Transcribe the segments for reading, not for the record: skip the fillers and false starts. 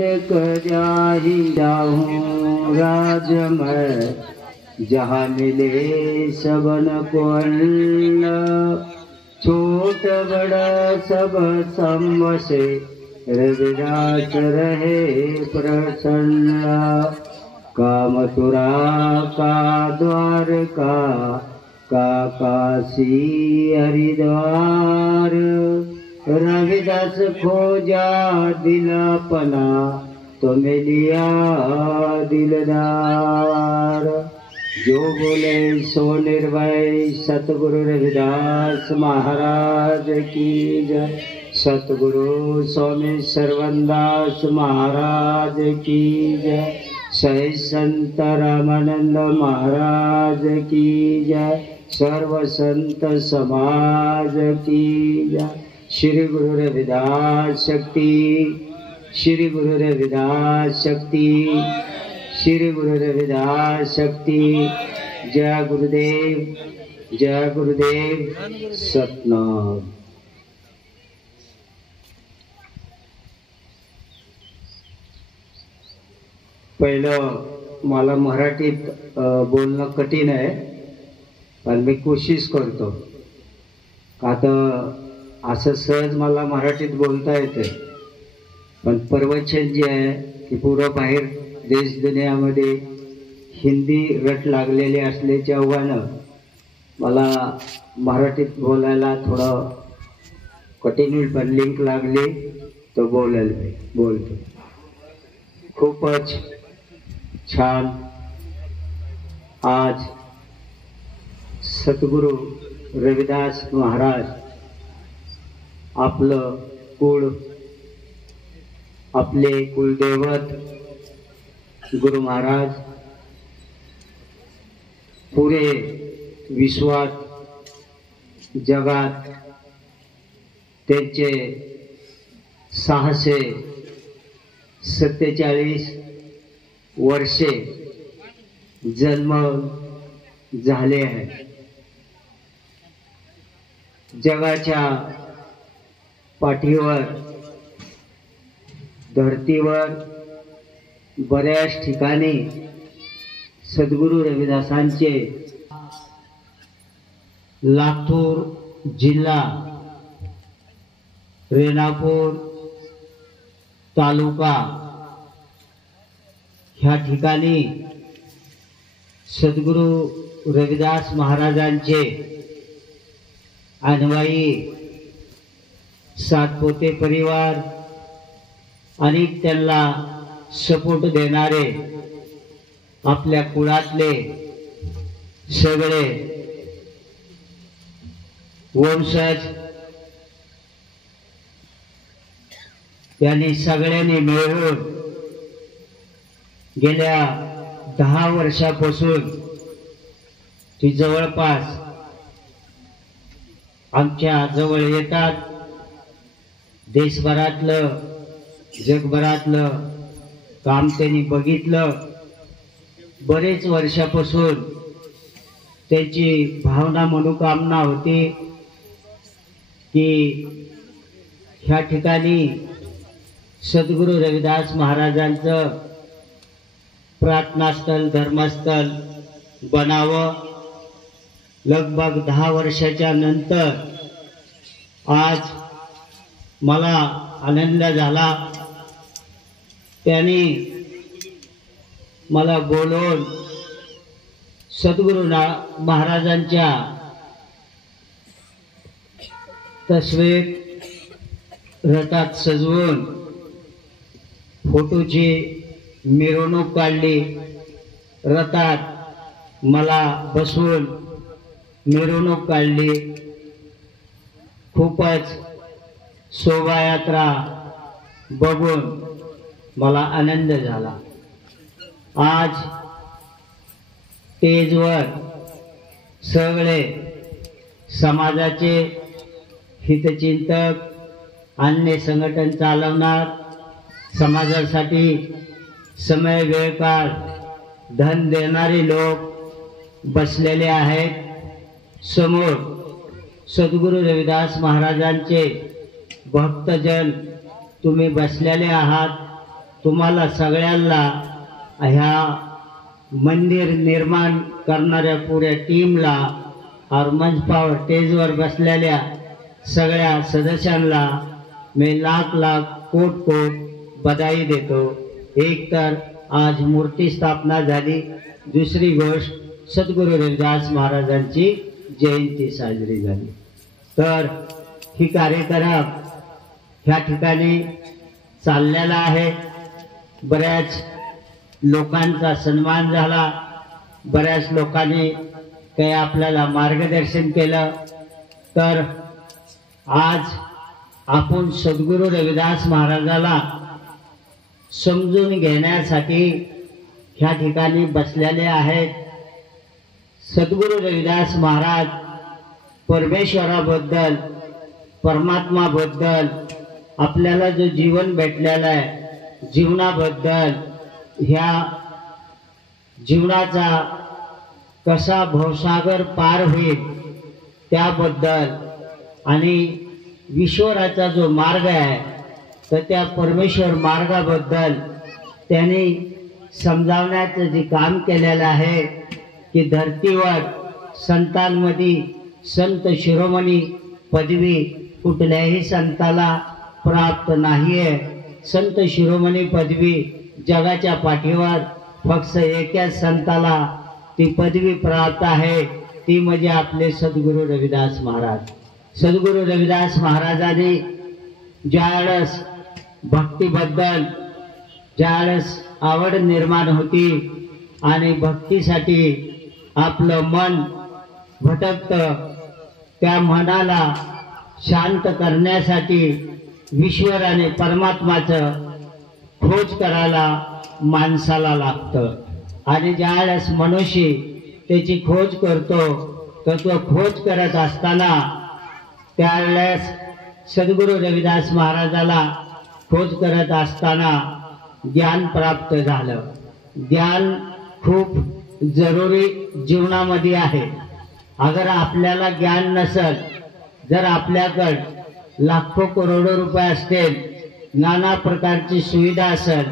जाही जाऊं राजमय, जहाँ मिले सबन को अन्न। छोट बड़ा सब समवसे, रविदास रहे प्रसन्न। का मथुरा का द्वारका, का काशी हरिद्वार। रविदास खोजा दिलपना, तो मिलिया दिलदार। जो बोले सो निर्भय, सतगुरु रविदास महाराज की जय। सतगुरु स्वामी सर्वनदास महाराज की जय। सही संत रामानंद महाराज की जय। सर्व संत समाज की जय। श्री गुरु रविदास शक्ति, श्री गुरु रविदास शक्ति, श्री गुरु रविदास शक्ति। जय गुरुदेव, जय गुरुदेव। सतनाम। पहिलं मला मराठीत बोलणं कठीण आहे, पण मी कोशिश करतो. का तर असं सहज मला मराठीत बोलता येते, पण प्रवचन जे आहे की पुरं बाहेर देश दुनियामध्ये हिंदी रट लागलेली असल्याच्या आव्हानं मला मराठीत बोलायला थोडं कठीण होईल, पण लिंक लागली तर बोलतो. खूपच छान. आज सद्गुरु रविदास महाराज आपलं कुळ, आपले कुलदैवत गुरु महाराज पुरे विश्वात जगात त्यांचे 647 वर्षे जन्म झाले आहे. जगाच्या पाठीवर धरतीवर बऱ्याच ठिकाणी सद्गुरु रविदासांचे लातूर जिल्हा, रेणापूर तालुका ह्या ठिकाणी सद्गुरु रविदास महाराजांचे अनुयायी सातपोते परिवार आणि त्यांना सपोर्ट देणारे आपल्या कुळातले सगळे वंशज यांनी सगळ्यांनी मिळून गेल्या 10 वर्षापासून ती जवळपास आमच्या जवळ येतात. देशभरातलं जगभरातलं काम त्यांनी बघितलं. बरेच वर्षापासून त्यांची भावना मनोकामना होती की ह्या ठिकाणी सद्गुरु रविदास महाराजांचं प्रार्थनास्थळ धर्मस्थळ बनावं. लगभग 10 वर्षाच्या नंतर आज मला आनंद झाला. त्यांनी मला बोलवून सद्गुरु महाराजांच्या तस्वीर रथात सजवून फोटोची मिरवणूक काढली. रथात मला बसवून मिरवणूक काढली. खूपच शोभायात्रा बघून मला आनंद झाला. आज स्टेजवर सगळे समाजाचे हितचिंतक, अन्य संघटन चालवणार, समाजासाठी समय वेळ काळ धन देणारे लोक बसलेले आहेत. समोर सद्गुरु रविदास महाराजांचे भक्तजन तुम्ही बसलेले आहात. तुम्हाला सगळ्यांना, ह्या मंदिर निर्माण करणाऱ्या पुऱ्या टीमला और मंचपावर स्टेजवर बसलेल्या सगळ्या सदस्यांना मी लाख लाख कोट कोट बधाई देतो। एक तर आज मूर्ती स्थापना झाली, दुसरी गोष्ट सद्गुरू रविदास महाराजांची जयंती साजरी झाली। तर ही कार्यक्रम ह्या ठिकाणी चाललेला आहे। बऱ्याच लोकांचा सन्मान झाला, बऱ्याच लोकांनी काही आपल्याला मार्गदर्शन केलं। तर आज आपण सद्गुरू रविदास महाराजाला समजून घेण्यासाठी ह्या ठिकाणी बसलेले आहेत। सद्गुरू रविदास महाराज परमेश्वराबद्दल, परमात्माबद्दल, आपल्याला जो जीवन भेटलेला आहे जीवनाबद्दल, ह्या जीवनाचा कसा भवसागर पार होईल त्याबद्दल, आणि ईश्वराचा जो मार्ग आहे तर त्या परमेश्वर मार्गाबद्दल त्यांनी समजावण्याचं जे काम केलेलं आहे की धरतीवर संतांमध्ये संत शिरोमणी पदवी कुठल्याही संताला प्राप्त नाहीये। संत शिरोमणी पदवी जगाच्या पाठीवर फक्त एकाच संताला ती पदवी प्राप्त आहे, ती म्हणजे आपले सद्गुरू रविदास महाराज। सद्गुरू रविदास महाराजांनी ज्यावेळेस भक्तीबद्दल ज्यावेळेस आवड निर्माण होती आणि भक्तीसाठी आपलं मन भटकतं, त्या मनाला शांत करण्यासाठी ईश्वर आणि परमात्माचं खोज करायला माणसाला लागतं। आणि ज्यावेळेस मनुष्य त्याची खोज करतो तर तो खोज करत असताना त्यावेळेस सद्गुरू रविदास महाराजाला खोज करत असताना ज्ञान प्राप्त झालं। ज्ञान खूप जरुरी जीवनामध्ये आहे। अगर आपल्याला ज्ञान नसेल, जर आपल्याकडे लाखो करोडो रुपये असतील, नाना प्रकारची सुविधा असेल,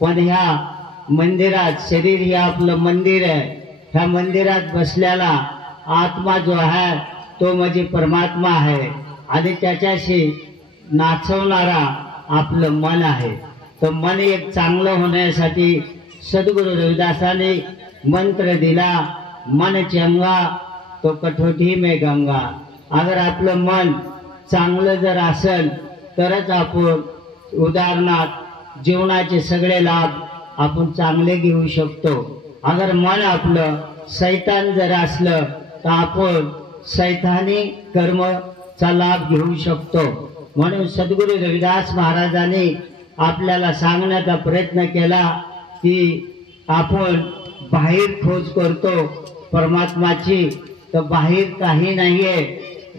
पण ह्या मंदिरात, शरीर हे आपलं मंदिर आहे, ह्या मंदिरात बसलेला आत्मा जो आहे तो म्हणजे परमात्मा आहे आणि त्याच्याशी नाचवणारा आपलं मन आहे। तर मन एक चांगलं होण्यासाठी सद्गुरू रविदासाने मंत्र दिला, मन चंगा तो कठोठी में गंगा। अगर आपलं मन चांगलं जर असेल तरच आपण उदाहरणार्थ जीवनाचे सगळे लाभ आपण चांगले घेऊ शकतो। अगर मन आपलं शैतान जर असलं तर आपण शैतानी कर्मचा लाभ घेऊ शकतो। म्हणून सद्गुरू रविदास महाराजांनी आपल्याला सांगण्याचा प्रयत्न केला की आपण बाहेर खोज करतो परमात्माची, तर बाहेर काही नाहीये।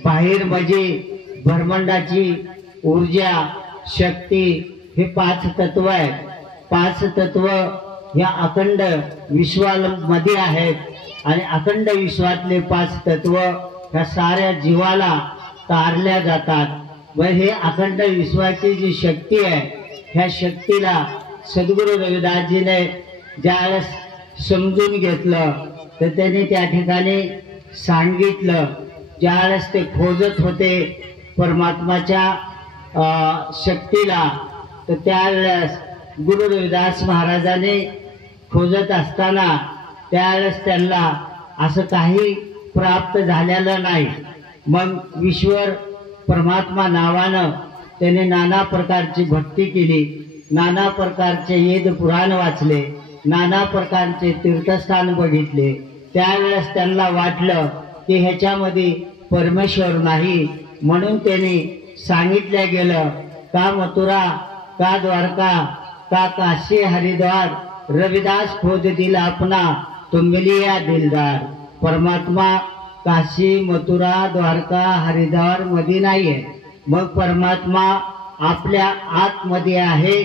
बाहेर म्हणजे ब्रह्मांडाची ऊर्जा, शक्ती, हे 5 तत्व आहेत। 5 तत्व या अखंड विश्वामध्ये आहेत आणि अखंड विश्वातले 5 तत्व ह्या साऱ्या जीवाला तारल्या जातात। व हे अखंड विश्वाची जी शक्ती आहे, ह्या शक्तीला सद्गुरू रविदासजीने ज्यावेळेस समजून घेतलं तर त्यांनी त्या ठिकाणी सांगितलं, ज्यावेळेस ते खोजत होते परमात्माच्या शक्तीला, तर त्यावेळेस गुरु रविदास महाराजांनी खोजत असताना त्यावेळेस त्यांना असं काही प्राप्त झालेलं नाही। मग ईश्वर परमात्मा नावानं त्याने नाना प्रकारची भक्ती केली, नाना प्रकारचे वेद पुराण वाचले, नाना प्रकारचे तीर्थस्थान बघितले। त्यावेळेस त्यांना वाटलं की ह्याच्यामध्ये परमेश्वर नाही, म्हणून त्यांनी सांगितलं गेलं का मथुरा, का द्वारका, का काशी हरिद्वार, रविदास खोज दिल अपना तो मिलिया दिलदार। परमात्मा काशी, मथुरा, द्वारका, हरिद्वार मध्ये नाहीये, मग परमात्मा आपल्या आतमध्ये आहे।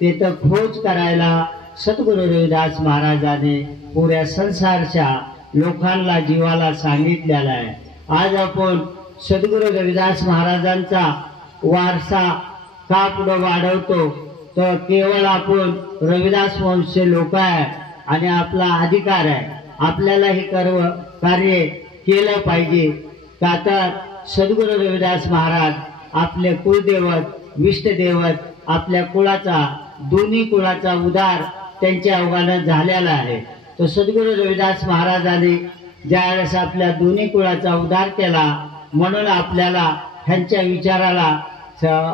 ते तर खोज करायला सद्गुरू रविदास महाराजांनी पुऱ्या संसारच्या लोकांना, जीवाला सांगितलेला आहे। आज आपण सद्गुरू रविदास महाराजांचा वारसा का पुढे वाढवतो, तर केवळ आपण रविदास वंशचे लोक आहे आणि आपला अधिकार आहे, आपल्याला हे कार्य केलं पाहिजे. का तर सद्गुरू रविदास महाराज आपले कुलदेवत विष्टदेवत, आपल्या कुळाचा दोन्ही कुळाचा उद्धार त्यांच्या अवघानं झालेला आहे. तर सद्गुरू रविदास महाराजांनी ज्यावेळेस आपल्या दोन्ही कुळाचा उद्धार केला, म्हणून आपल्याला ह्यांच्या विचाराला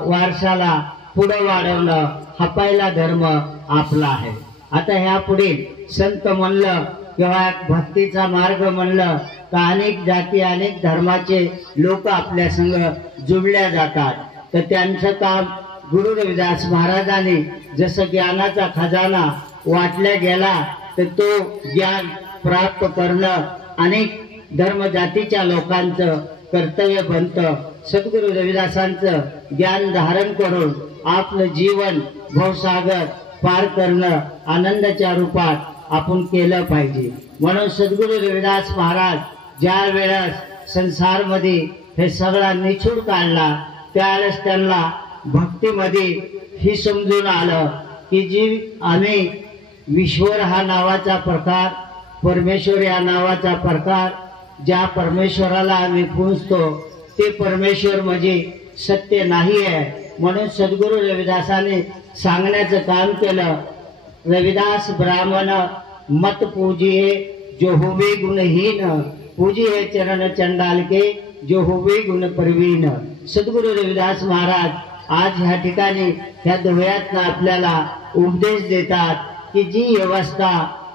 वारसाला पुढे वाढवणं हा पहिला धर्म आपला आहे. आता ह्या पुढे संत म्हणलं किंवा भक्तीचा मार्ग म्हणलं तर अनेक जाती अनेक धर्माचे लोक आपल्या संग जुळल्या जातात. तर त्यांचं काम गुरु रविदास महाराजांनी जसं ज्ञानाचा खजाना वाटल्या गेला तर तो ज्ञान प्राप्त करणं अनेक धर्म जातीच्या लोकांचं कर्तव्य बनतं. सद्गुरू रविदासांचं ज्ञान धारण करून आपलं जीवन भवसागर पार करणं आनंदाच्या रूपात आपण केलं पाहिजे. म्हणून सद्गुरू रविदास महाराज ज्या वेळेस संसारमध्ये हे सगळा निचूड काढला त्यावेळेस त्यांना भक्तीमध्ये ही समजून आलं की जी आम्ही ईश्वर हा नावाचा प्रकार, परमेश्वर या नावाचा प्रकार, ज्या परमेश्वराला आम्ही पूजतो ते परमेश्वर म्हणजे सत्य नाही आहे. म्हणून सद्गुरू रविदासाने सांगण्याचं काम केलं. रविदास ब्राह्मण मत पूजिये जो होवे गुणहीन, पूजिये चरण चंडाल के जो होवे गुण प्रवीण. सद्गुरू रविदास महाराज आज ह्या ठिकाणी ह्या दोह्यातनं आपल्याला उपदेश देतात की जी व्यवस्था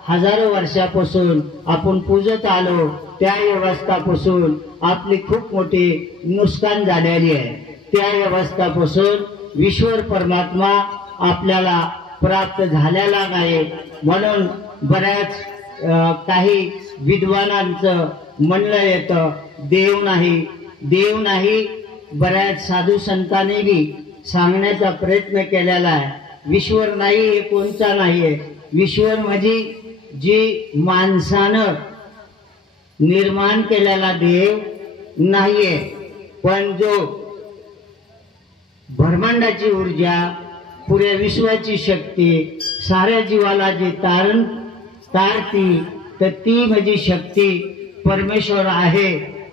हजारो वर्षापासून आपण पूजत आलो त्या व्यवस्थापासून आपली खूप मोठी नुकसान झालेली आहे. त्या व्यवस्थापासून ईश्वर परमात्मा आपल्याला प्राप्त झालेला नाही. म्हणून बऱ्याच काही विद्वानांचं म्हणलं येतं देव नाही, देव नाही. बऱ्याच साधू संतांनी बी सांगण्याचा प्रयत्न केलेला आहे. ईश्वर नाही हे कोणता नाहीये. ईश्वर म्हणजे जी माणसानं निर्माण केलेला देव नाहीये, पण जो ब्रह्मांडाची ऊर्जा, पुऱ्या विश्वाची शक्ती, साऱ्या जीवाला जी तारती तर ती म्हणजे शक्ती परमेश्वर आहे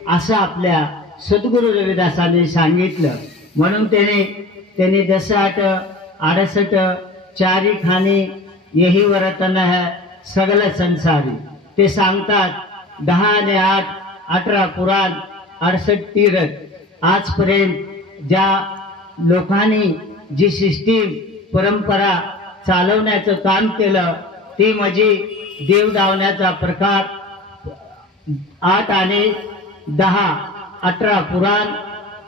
असं आपल्या सद्गुरू रविदासांनी सांगितलं. म्हणून त्याने 68 चारी खानी यही वरतन है सगळं संसारी. ते सांगतात 10 आणि 8 18 पुराण 68 तीर्थ. आजपर्यंत ज्या लोकांनी जी सिस्टीम परंपरा चालवण्याचं काम केलं ती म्हणजे देव दावण्याचा प्रकार. 8 आणि 10 18 पुराण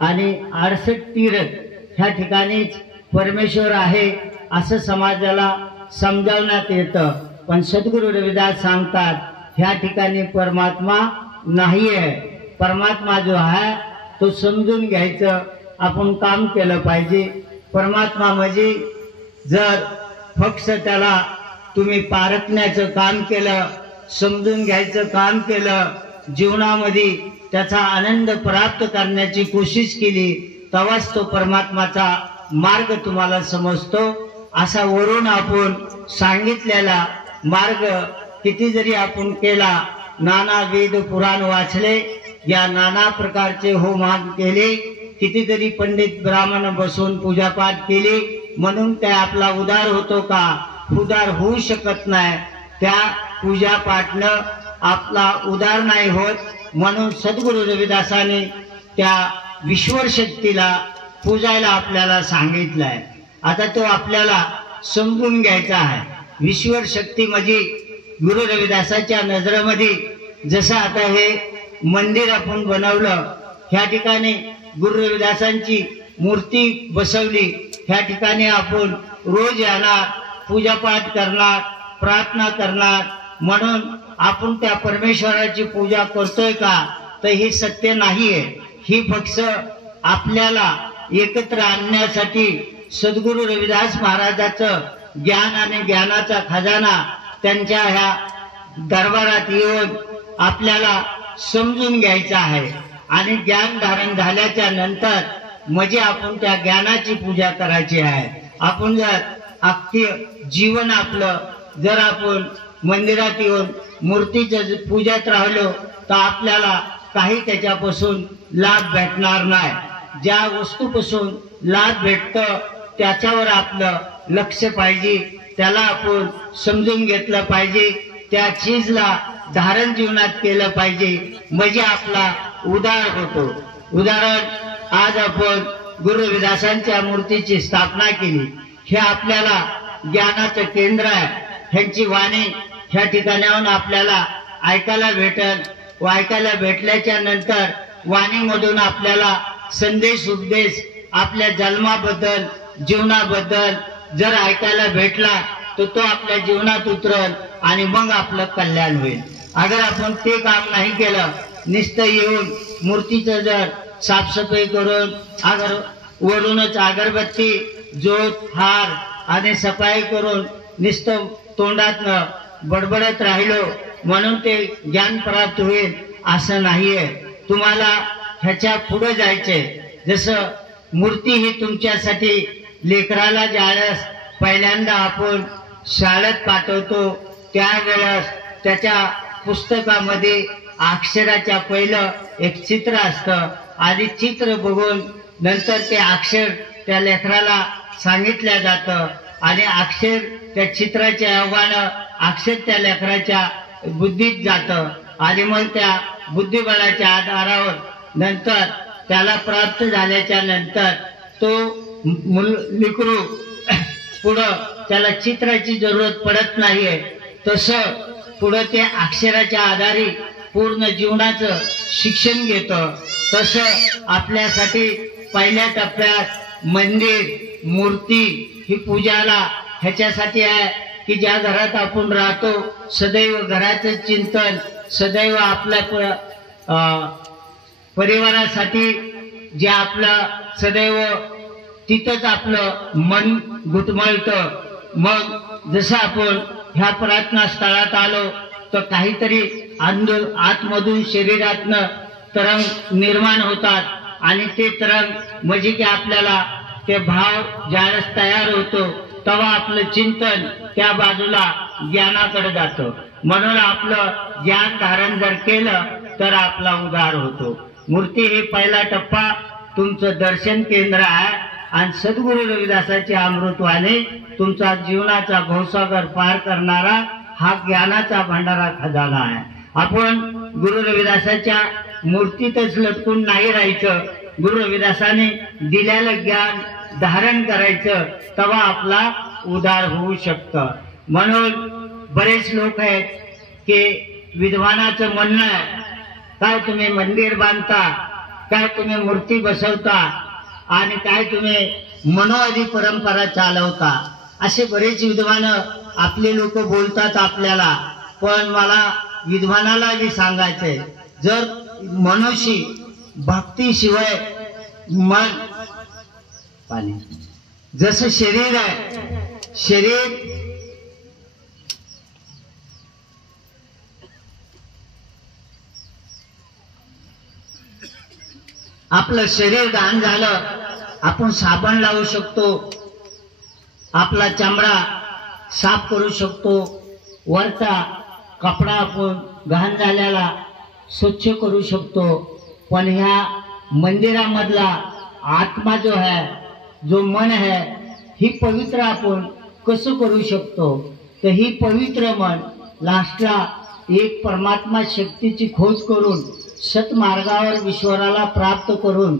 आणि 68 तीर्थ ह्या ठिकाणीच परमेश्वर आहे असं समाजाला समजावण्यात येतं. पण सद्गुरू रविदास सांगतात ह्या ठिकाणी परमात्मा नाही आहे. परमात्मा जो आहे तो समजून घ्यायचं आपण काम केलं पाहिजे. परमात्मा म्हणजे जर फक्त त्याला तुम्ही पारखण्याचं काम केलं, समजून घ्यायचं काम केलं, जीवनामध्ये त्याचा आनंद प्राप्त करण्याची कोशिश केली तेव्हाच तो परमात्माचा मार्ग तुम्हाला समजतो. असा वरून आपण सांगितलेला मार्ग किती जरी आपण केला, नाना वेद पुराण वाचले, या नाना प्रकारचे होम केले, कितीतरी पंडित ब्राह्मण बसून पूजापाठ केली, म्हणून काय आपला उद्धार होतो का? उद्धार होऊ शकत नाही. त्या पूजापाठनं आपला उद्धार नाही होत. म्हणून सद्गुरू रविदासाने त्या ईश्वर शक्तीला पूजायला आपल्याला सांगितलंय. आता तो आपल्याला समजून घ्यायचा आहे. ईश्वर शक्ती म्हणजे गुरु रविदासाच्या नजरेमध्ये जसं आता हे मंदिर आपण बनवलं, ह्या ठिकाणी गुरु रविदासांची मूर्ती बसवली, ह्या ठिकाणी आपण रोज येणार, पूजापाठ करणार, प्रार्थना करणार. म्हणून आपण त्या परमेश्वराची पूजा करतोय का? तर हे सत्य नाहीये. ही फक्त आपल्याला एकत्र आणण्यासाठी सद्गुरू रविदास महाराजाचं ज्ञान आणि ज्ञानाचा खजाना त्यांच्या ह्या दरबारात येऊन आपल्याला समजून घ्यायचा आहे. आणि ज्ञान धारण झाल्याच्या नंतर म्हणजे आपण त्या ज्ञानाची पूजा करायची आहे. आपण जर अख्खे जीवन आपलं जर आपण मंदिरात येऊन मूर्तीचं पूजात राहिलो तर आपल्याला काही त्याच्यापासून लाभ भेटणार नाही. ज्या वस्तूपासून लाभ भेटतं त्याच्यावर आपलं लक्ष पाहिजे, त्याला आपण समजून घेतलं पाहिजे, त्या चीजला धारण जीवनात केलं पाहिजे, म्हणजे आपला उद्धार होतो. उदाहरण, आज आपण गुरु रविदासांच्या मूर्तीची स्थापना केली. हे आपल्याला ज्ञानाचं केंद्र आहे. ह्यांची वाणी ह्या ठिकाणाहून आपल्याला ऐकायला भेटेल व ऐकायला भेटल्याच्या नंतर वाणीमधून आपल्याला संदेश उपदेश आपल्या जन्माबद्दल जीवनाबद्दल जर ऐकायला भेटला तर तो आपल्या जीवनात उतरल आणि मग आपलं कल्याण होईल. अगर आपण ते काम नाही केलं, नुसतं येऊन मूर्तीचं जर साफसफाई करून अगर वरूनच अगरबत्ती ज्योत हार आणि सफाई करून नुसतं तोंडातनं बडबडत राहिलो म्हणून ते ज्ञान प्राप्त होईल असं नाहीये. तुम्हाला ह्याच्या पुढे जायचे. जसं मूर्ती ही तुमच्यासाठी लेकराला ज्यावेळेस पहिल्यांदा आपण शाळेत पाठवतो त्यावेळेस त्याच्या पुस्तकामध्ये अक्षराच्या पहिलं एक चित्र असतं आणि चित्र बघून नंतर ते अक्षर त्या लेकराला सांगितलं जातं आणि अक्षर त्या चित्राच्या आव्हानं अक्षर त्या लेकराच्या बुद्धीत जातं आणि मग त्या बुद्धिबळाच्या आधारावर नंतर त्याला प्राप्त झाल्याच्या नंतर तो लेकरू पुढं त्याला चित्राची जरूरत पडत नाहीये. तसं पुढं ते अक्षराच्या आधारे पूर्ण जीवनाचं शिक्षण घेतं. तसं आपल्यासाठी पहिल्या टप्प्यात मंदिर मूर्ती ही पूजाला ह्याच्यासाठी आहे की ज्या घरात आपण राहतो सदैव घराचं चिंतन, सदैव आपल्या परिवारासाठी जे आपलं सदैव तिथंच आपलं मन घुटमळतं. मग जसं आपण ह्या प्रार्थना स्थळात आलो तर काहीतरी आतमधून शरीरातनं तरंग निर्माण होतात आणि ते तरंग म्हणजे की आपल्याला ते भाव ज्यावेळेस तयार होतो तेव्हा आपलं चिंतन त्या बाजूला ज्ञानाकडे जातं. म्हणून आपलं ज्ञान धारण जर केलं तर आपला उद्धार होतो. मूर्ती ही पहिला टप्पा तुमचं दर्शन केंद्र आहे आणि सद्गुरु रविदासाची अमृतवाणी तुमचा जीवनाचा भवसागर पार करणारा हा ज्ञानाचा भंडारा खजाना आहे. आपण गुरु रविदासाच्या मूर्तीतच लटकून नाही राहायचं. गुरु रविदासाने दिलेलं ज्ञान धारण करायचं, तेव्हा आपला उद्धार होऊ शकतं. म्हणून बरेच लोक आहेत की विद्वानाचं म्हणणं आहे काय तुम्ही मंदिर बांधता, काय तुम्ही मूर्ती बसवता आणि काय तुम्ही मनोवादी परंपरा चालवता, असे बरेच विद्वान आपले लोक बोलतात आपल्याला. पण मला विद्वानाला बी सांगायचंय, जर मनुष्य भक्तीशिवाय मन पाणी जसं शरीर आहे, शरीर आपलं शरीर घाण झालं आपण साबण लावू शकतो, आपला चमडा साफ करू शकतो, वरचा कपडा आपण घाण झालेला स्वच्छ करू शकतो. पण ह्या मंदिरामधला आत्मा जो है, जो मन है, ही पवित्र आपण कसं करू शकतो. तर ही पवित्र मन लास्टला एक परमात्मा शक्तीची खोज करून सतमार्गावर ईश्वराला प्राप्त करून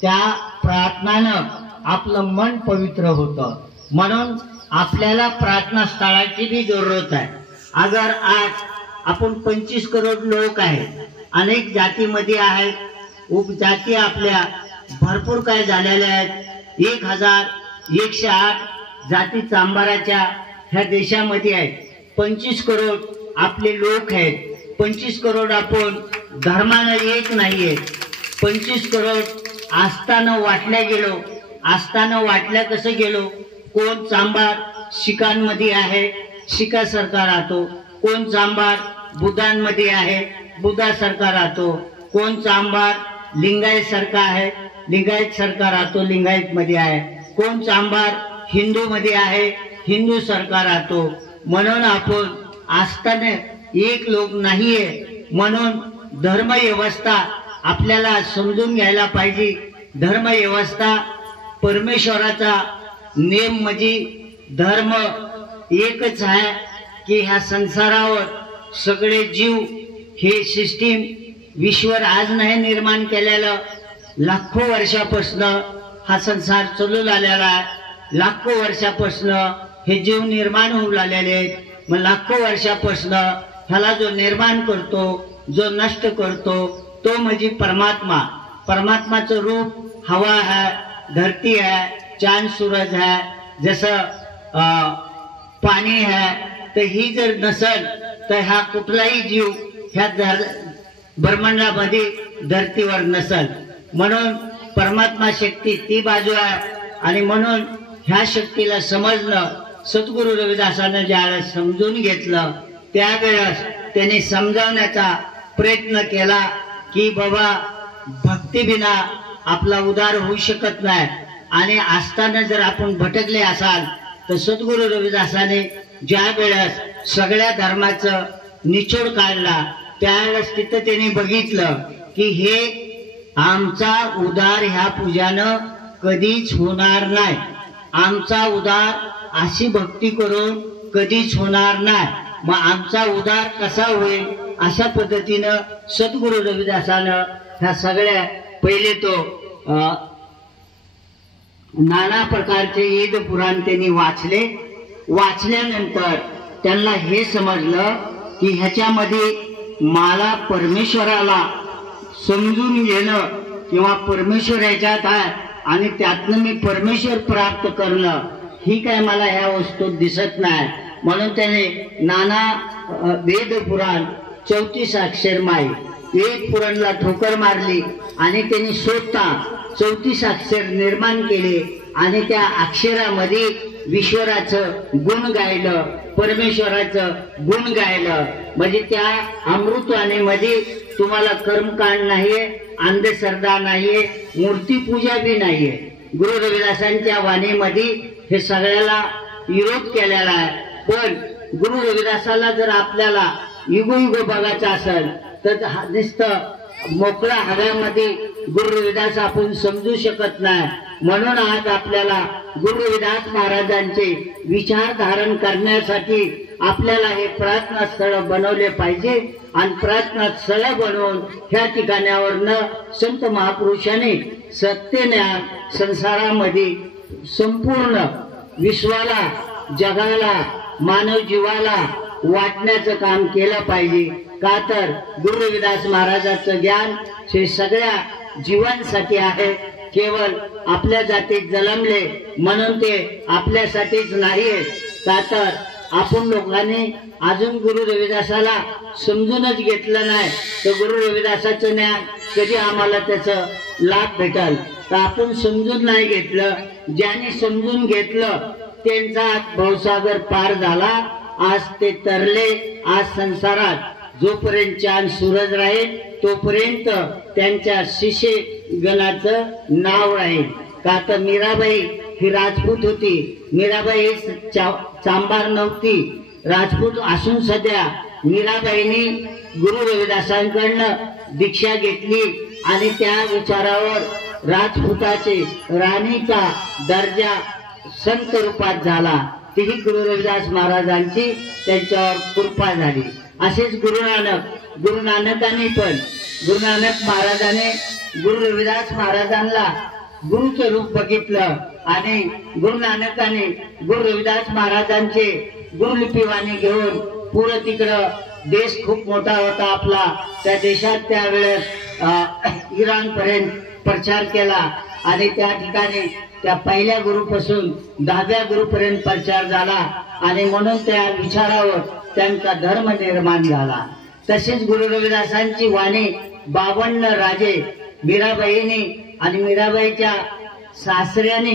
त्या प्रार्थनानं आपलं मन पवित्र होतं. म्हणून आपल्याला प्रार्थना स्थळाची भी जरूरत आहे. अगर आज आपण 25 करोड लोक आहेत, अनेक जातीमध्ये आहेत, उपजाती आपल्या भरपूर काय झालेल्या आहेत. 1108 जाती चांबाराच्या ह्या देशामध्ये आहेत. 25 करोड आपले लोक आहेत. 25 करोड आपण धर्मानं एक नाहीये. 25 करोड आस्थानं वाटल्या गेलो. आस्थानं वाटल्या कसं गेलो, कोण चांबार शिखांमध्ये आहे, शिखासारखा राहतो. कोण चांबार बुद्धांमध्ये आहे, बुद्धासारखा राहतो. कोण चांबार लिंगायत सारखा आहे, लिंगायत सारखा राहतो, लिंगायत मध्ये आहे. कोण चांबार हिंदू मध्ये आहे, हिंदू सरकार आतो म्हणून आपण आस्थाने एक लोक नाहीये म्हणून धर्म व्यवस्था आपल्याला समजून घ्यायला पाहिजे। धर्म व्यवस्था परमेश्वराचा नेम म्हणजे धर्म एकच आहे की ह्या संसारावर सगळे जीव हे सिस्टीम विश्वर आज नाही निर्माण केलेलं, लाखो वर्षापासून हा संसार चालू आलेला आहे। लाखो वर्षापासून हे जीव निर्माण होऊ लागलेले आहेत। मग लाखो वर्षापासून ह्याला जो निर्माण करतो, जो नष्ट करतो तो म्हणजे परमात्मा। परमात्माचं रूप हवा है, धरती है, चांद सूरज है, जसं पाणी है। तर ही जर नसल तर हा कुठलाही जीव ह्या ब्रह्मांडामध्ये धरतीवर नसल। म्हणून परमात्मा शक्ती ती बाजू आहे आणि म्हणून ह्या शक्तीला समजलं सद्गुरु रविदासानं ज्यावेळेस समजून घेतलं त्यावेळेस त्याने समजावण्याचा प्रयत्न केला की बाबा भक्ती बिना आपला उद्धार होऊ शकत नाही आणि असताना जर आपण भटकले असाल तर सद्गुरु रविदासाने ज्या वेळेस सगळ्या धर्माचं निचोड काढला त्यावेळेस तिथं त्याने बघितलं की हे आमचा उद्धार ह्या पूजानं कधीच होणार नाही। आमचा उद्धार अशी भक्ती करून कधीच होणार नाही। मग आमचा उद्धार कसा होईल अशा पद्धतीनं सद्गुरु रविदासानं ह्या सगळ्या पहिले तो नाना प्रकारचे वेद पुराण त्यांनी वाचल्यानंतर त्यांना हे समजलं की ह्याच्यामध्ये मला परमेश्वराला समजून घेणं किंवा परमेश्वर ह्याच्यात आहे आणि त्यातनं मी परमेश्वर प्राप्त करणं ही काय मला ह्या वस्तूत दिसत नाही। म्हणून त्याने नाना वेद पुराण 34 अक्षर माई वेद पुराणला ठोकर मारली आणि त्यांनी स्वतः 34 अक्षर निर्माण केले आणि त्या अक्षरामध्ये विश्वराचं गुण गायलं, परमेश्वराचं गुण गायलं। म्हणजे त्या अमृतवाणीमध्ये तुम्हाला कर्मकांड नाहीये, अंधश्रद्धा नाहीये, मूर्तीपूजा बी नाहीये। गुरु रविदासांच्या वाणीमध्ये हे सगळ्याला विरोध केलेला आहे। पण गुरु रविदासाला जर आपल्याला युगोयुग बघायचं असेल तर नुसतं मोकळ्या हव्यामध्ये गुरु रविदास आपण समजू शकत नाही। म्हणून आज आपल्याला गुरु रविदास महाराजांचे विचार धारण करण्यासाठी आपल्याला हे प्रार्थना स्थळ बनवले पाहिजे आणि प्रार्थना स्थळ बनवून ह्या ठिकाणावरनं संत महापुरुषांनी सत्यज्ञान संसारामध्ये संपूर्ण विश्वाला, जगाला, मानव जीवाला वाटण्याचं काम केलं पाहिजे। का तर गुरु रविदास महाराजांचं ज्ञान हे सगळ्या जीवांसाठी आहे। केवळ आपल्या जातीत जन्मले म्हणून ते आपल्यासाठीच नाहीये। का तर आपण लोकांनी अजून गुरु रविदासाला समजूनच घेतलं नाही तर गुरु रविदासाचं ज्ञान कधी आम्हाला त्याचं लाभ भेटल। तर आपण समजून नाही घेतलं, ज्यांनी समजून घेतलं त्यांचा भवसागर पार झाला। आज ते तरले। आज संसारात जोपर्यंत चांद सूरज राहील तोपर्यंत त्यांच्या शिष्य गणाचं नाव राहील। का तर मीराबाई ही राजपूत होती, मीराबाई चांभार नव्हती, राजपूत असून सध्या मीराबाईंनी गुरु रविदासांकडनं दीक्षा घेतली आणि त्या विचारावर राजपुताचे राणीचा दर्जा संत रूपात झाला। तीही गुरु रविदास महाराजांची त्यांच्यावर कृपा झाली। असेच गुरु नानकांनी पण गुरु नानक महाराजाने गुरु रविदास महाराजांना गुरुचं रूप बघितलं आणि गुरु नानकाने गुरु रविदास महाराजांचे गुरुलिपीवाणी घेऊन पुरं तिकडं देश खूप मोठा होता आपला, त्या देशात त्यावेळेस इराण पर्यंत प्रचार केला आणि त्या ठिकाणी त्या पहिल्या गुरुपासून 10व्या गुरुपर्यंत प्रचार झाला आणि म्हणून त्या विचारावर त्यांचा धर्म निर्माण झाला। तसेच गुरु रविदासांची वाणी 52 राजे मीराबाईंनी आणि मीराबाईच्या सासऱ्याने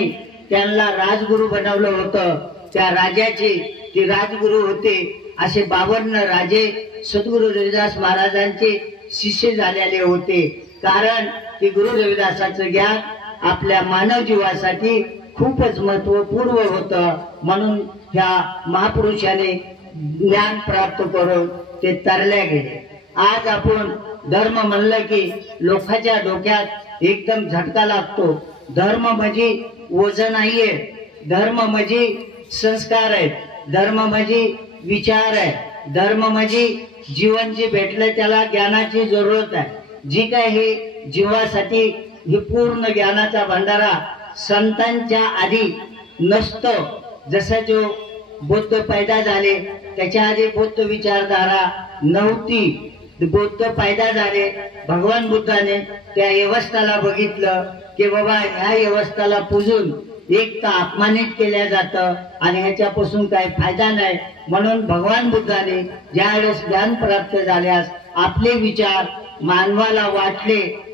त्यांना राजगुरु बनवलं होतं। त्या राजाचे ते राजगुरु होते। असे 52 राजे सद्गुरु रविदास महाराजांचे शिष्य झालेले होते। कारण की गुरु रविदासाचं ज्ञान आपल्या मानव जीवासाठी खूपच महत्वपूर्ण होतं। म्हणून ह्या महापुरुषाने ज्ञान प्राप्त करून ते तरल्या गेले. आज आपण धर्म म्हणलं की लोकांच्या डोक्यात एकदम झटका लागतो. धर्म म्हणजे वजन नाहीये, धर्म म्हणजे संस्कार आहेत, धर्म म्हणजे विचार आहे, धर्म म्हणजे जीवन जे भेटलं त्याला ज्ञानाची जरूरत आहे. जी काय हे जीवासाठी हे पूर्ण ज्ञानाचा भंडारा संतांच्या आधी नसतो. जसं जो बुद्ध पैदा झाले त्याच्या आधी बुद्ध विचारधारा नव्हती. बुद्ध पैदा झाले, भगवान बुद्धाने त्या व्यवस्थाला बघितलं की बाबा ह्या व्यवस्थाला पूजून एक तर अपमानित केल्या जातं आणि ह्याच्यापासून काही फायदा नाही. म्हणून भगवान बुद्धाने ज्यावेळेस ज्ञान प्राप्त झाल्यास आपले विचार मानवाला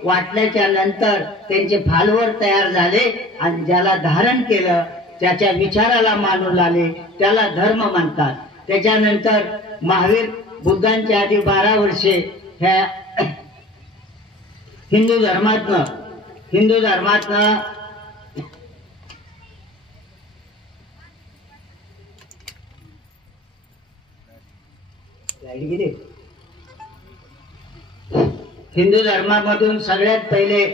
वाटल्याच्या नंतर त्यांचे फालोवर तयार झाले आणि ज्याला धारण केलं त्याच्या विचाराला मानू लागले त्याला धर्म म्हणतात. त्याच्यानंतर महावीर बुद्धांच्या आधी 12 वर्षे ह्या हिंदू धर्मातनं हिंदू धर्मामधून सगळ्यात पहिले